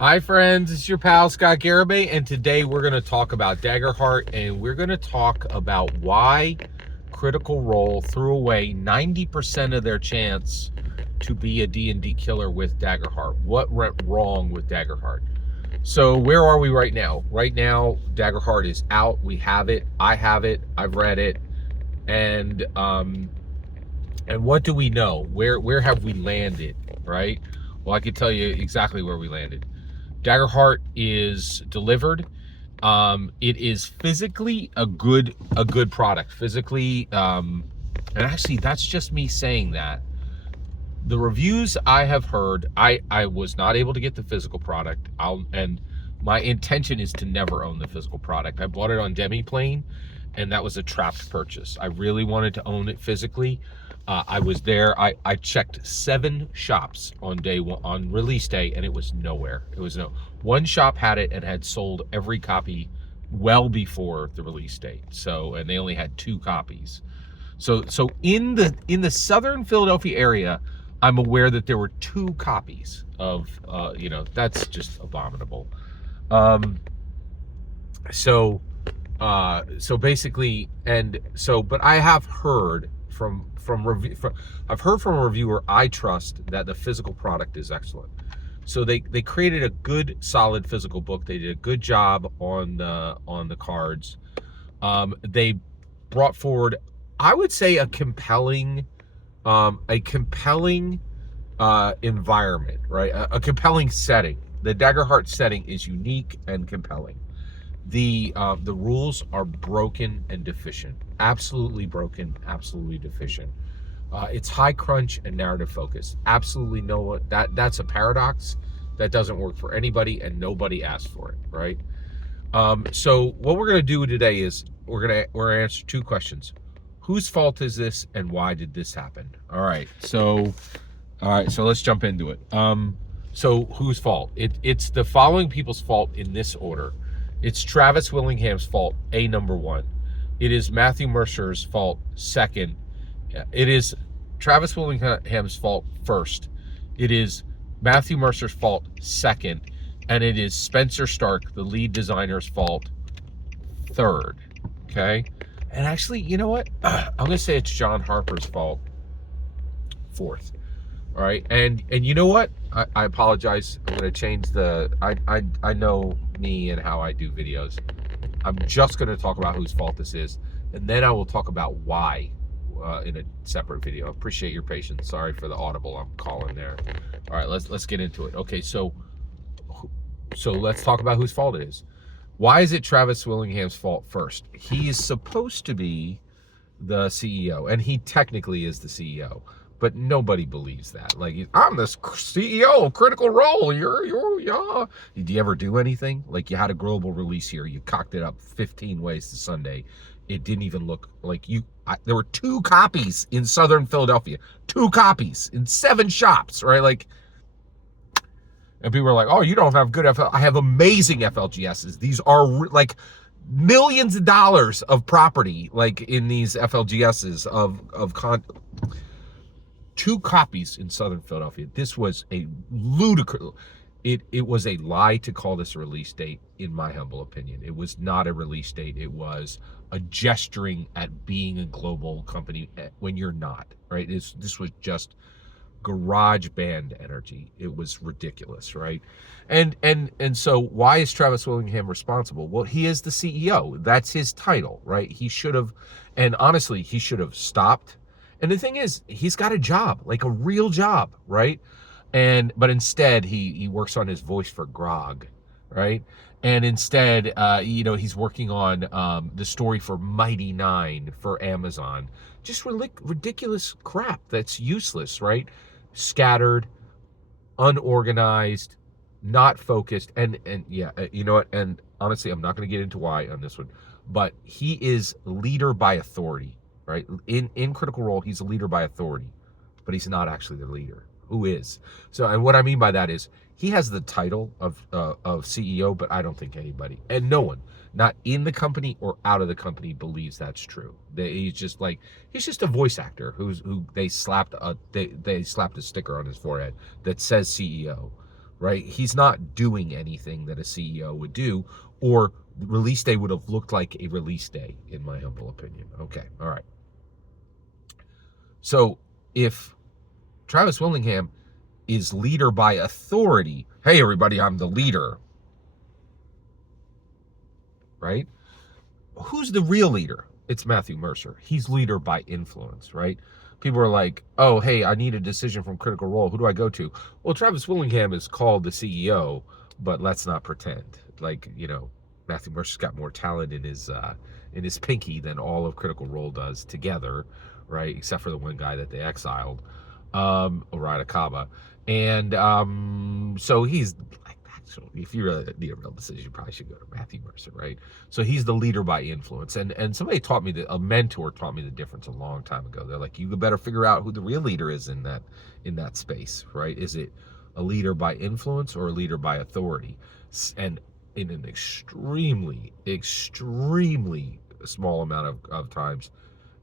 Hi friends, it's your pal Scott Garibay, and today we're going to talk about Daggerheart, and we're going to talk about why Critical Role threw away 90% of their chance to be a D&D killer with Daggerheart. What went wrong with Daggerheart? So where are we right now? Right now, Daggerheart is out. We have it. I have it. I've read it. And what do we know? Where have we landed, right? Well, I can tell you exactly where we landed. Daggerheart is delivered. It is physically a good product. Physically, and actually, that's just me saying that. The reviews I have heard, I was not able to get the physical product. And my intention is to never own the physical product. I bought it on Demiplane, and that was a trapped purchase. I really wanted to own it physically. I was there. I checked 7 shops on day one, on release day, and it was nowhere. It was no one shop had it and had sold every copy well before the release date. So, and they only had 2 copies. So in the southern Philadelphia area, I'm aware that there were 2 copies of that's just abominable. Um, so so basically, but I have heard I've heard from a reviewer I trust that the physical product is excellent. So they created a good solid physical book. They did a good job on the cards. They brought forward, I would say, a compelling environment, right? A compelling setting. The Daggerheart setting is unique and compelling. The rules are broken and deficient, absolutely broken, absolutely deficient. It's high crunch and narrative focus. Absolutely no, that's a paradox that doesn't work for anybody, and nobody asked for it, right? So what we're gonna do today is we're gonna answer 2 questions. Whose fault is this, and why did this happen? All right, so let's jump into it. So whose fault? It's the following people's fault in this order. It's Travis Willingham's fault, number 1. It is Matthew Mercer's fault, second. It is Travis Willingham's fault, first. It is Matthew Mercer's fault, second. And it is Spencer Stark, the lead designer's fault, third. Okay? And actually, you know what? I'm going to say it's John Harper's fault, fourth. All right, and you know what? I apologize. I'm gonna change the. I know me and how I do videos. I'm just gonna talk about whose fault this is, and then I will talk about why in a separate video. Appreciate your patience. Sorry for the audible I'm calling there. All right, let's get into it. Okay, so let's talk about whose fault it is. Why is it Travis Willingham's fault first? He is supposed to be the CEO, and he technically is the CEO. But nobody believes that. Like, I'm the CEO of Critical Role. Yeah. Did you ever do anything? Like, you had a global release here. You cocked it up 15 ways to Sunday. It didn't even look like there were 2 copies in Southern Philadelphia. 2 copies in 7 shops, right? Like, and people are like, oh, you don't have good FL. I have amazing FLGSs. These are like millions of dollars of property, like in these FLGSs of 2 copies in Southern Philadelphia. This was a ludicrous. It was a lie to call this a release date, in my humble opinion. It was not a release date. It was a gesturing at being a global company when you're not, right? This was just garage band energy. It was ridiculous, right? And so why is Travis Willingham responsible? Well, he is the CEO. That's his title, right? He should have, and honestly, he should have stopped. And the thing is, he's got a job, like a real job, right? But instead he works on his voice for Grog, right? And instead, he's working on the story for Mighty Nine for Amazon. Just ridiculous crap that's useless, right? Scattered, unorganized, not focused, and yeah, you know what? And honestly, I'm not going to get into why on this one, but he is leader by authority, right? In Critical Role, he's a leader by authority, but he's not actually the leader. Who is? So, and what I mean by that is he has the title of CEO, but I don't think anybody, and no one, not in the company or out of the company, believes that's true. He's just a voice actor who they slapped a sticker on his forehead that says CEO. right? He's not doing anything that a CEO would do, or release day would have looked like a release day, in my humble opinion. Okay, all right. So if Travis Willingham is leader by authority, hey, everybody, I'm the leader, right? Who's the real leader? It's Matthew Mercer. He's leader by influence, right? People are like, oh, hey, I need a decision from Critical Role. Who do I go to? Well, Travis Willingham is called the CEO, but let's not pretend. Like, Matthew Mercer's got more talent in his pinky than all of Critical Role does together, right? Except for the one guy that they exiled, Orion Akaba. And so he's like, so if you really need a real decision, you probably should go to Matthew Mercer, right? So he's the leader by influence. And somebody taught me that, a mentor taught me the difference a long time ago. They're like, you better figure out who the real leader is in that space, right? Is it a leader by influence or a leader by authority? And in an extremely, extremely small amount of times,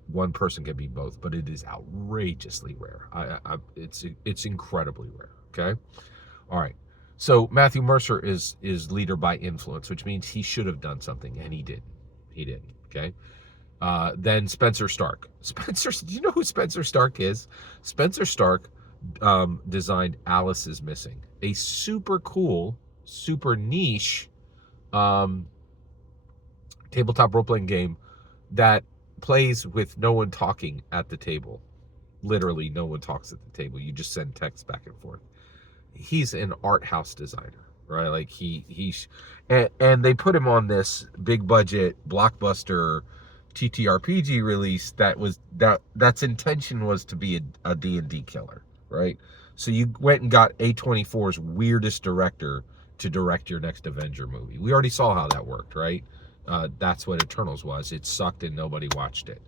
one person can be both, but it is outrageously rare. It's incredibly rare. Okay, all right. So Matthew Mercer is leader by influence, which means he should have done something, and he didn't. He didn't. Okay. Then Spencer Stark. Do you know who Spencer Stark is? Spencer Stark designed Alice is Missing, a super cool, super niche tabletop role playing game that plays with no one talking at the table. Literally, no one talks at the table. You just send text back and forth. He's an art house designer, right? Like and they put him on this big budget blockbuster TTRPG release that's intention was to be a D&D killer, right? So you went and got A24's weirdest director to direct your next Avenger movie. We already saw how that worked, right? That's what Eternals was. It sucked and nobody watched it.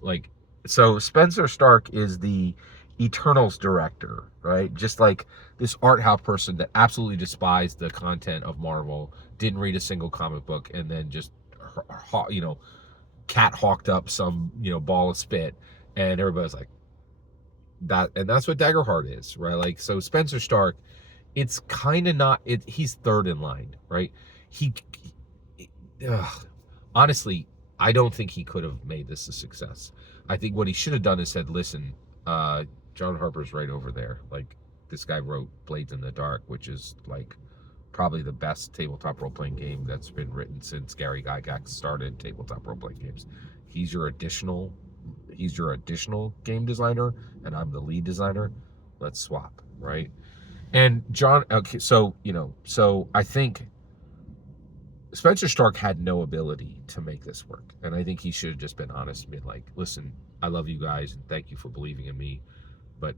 Like, so Spencer Stark is the Eternals director, right? Just like this art house person that absolutely despised the content of Marvel, didn't read a single comic book, and then just, cat hawked up some, ball of spit, and everybody's like, that, and that's what Daggerheart is, right? Like, so Spencer Stark, it's kind of not, he's third in line, right? He honestly, I don't think he could have made this a success. I think what he should have done is said, listen, John Harper's right over there. Like, this guy wrote Blades in the Dark, which is like probably the best tabletop role-playing game that's been written since Gary Gygax started tabletop role-playing games. He's your additional game designer, and I'm the lead designer. Let's swap, right? And John, okay, so I think Spencer Stark had no ability to make this work, and I think he should have just been honest and been like, listen, I love you guys and thank you for believing in me, but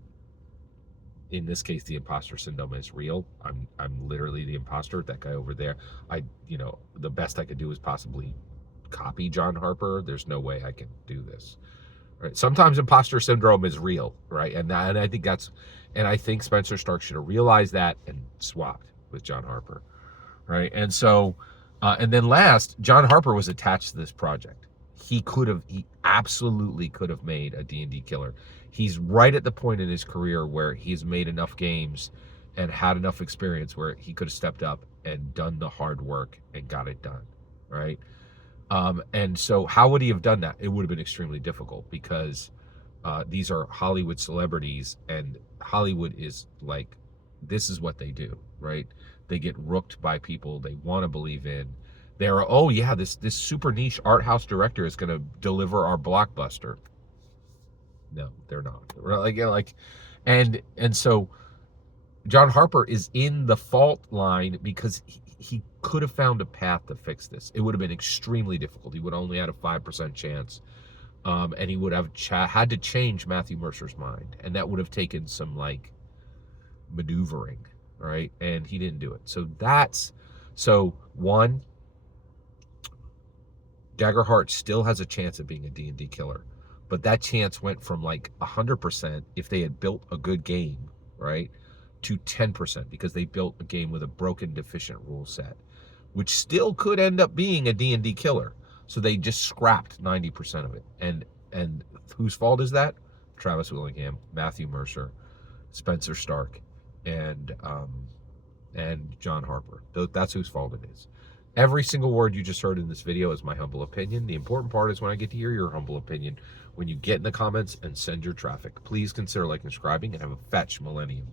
in this case the imposter syndrome is real. I'm literally the imposter. That guy over there, the best I could do is possibly copy John Harper. There's no way I can do this, right? Sometimes imposter syndrome is real, right? And I think Spencer Stark should have realized that and swapped with John Harper, right? And so and then last, John Harper was attached to this project. He absolutely could have made a D&D killer. He's right at the point in his career where he's made enough games and had enough experience where he could have stepped up and done the hard work and got it done, right? And so how would he have done that? It would have been extremely difficult because these are Hollywood celebrities, and Hollywood is like, this is what they do, right? They get rooked by people they want to believe in. They're, oh yeah, this super niche art house director is going to deliver our blockbuster. No, they're not. And so John Harper is in the fault line because he could have found a path to fix this. It would have been extremely difficult. He would only had a 5% chance, and he would have had to change Matthew Mercer's mind, and that would have taken some maneuvering, right? And he didn't do it. So one, Daggerheart still has a chance of being a D&D killer, but that chance went from 100% if they had built a good game, right, to 10% because they built a game with a broken, deficient rule set, which still could end up being a D&D killer. So they just scrapped 90% of it. And whose fault is that? Travis Willingham, Matthew Mercer, Spencer Stark, and and John Harper. That's whose fault it is. Every single word you just heard in this video is my humble opinion. The important part is when I get to hear your humble opinion, when you get in the comments and send your traffic. Please consider liking and subscribing, and have a fetch millennium.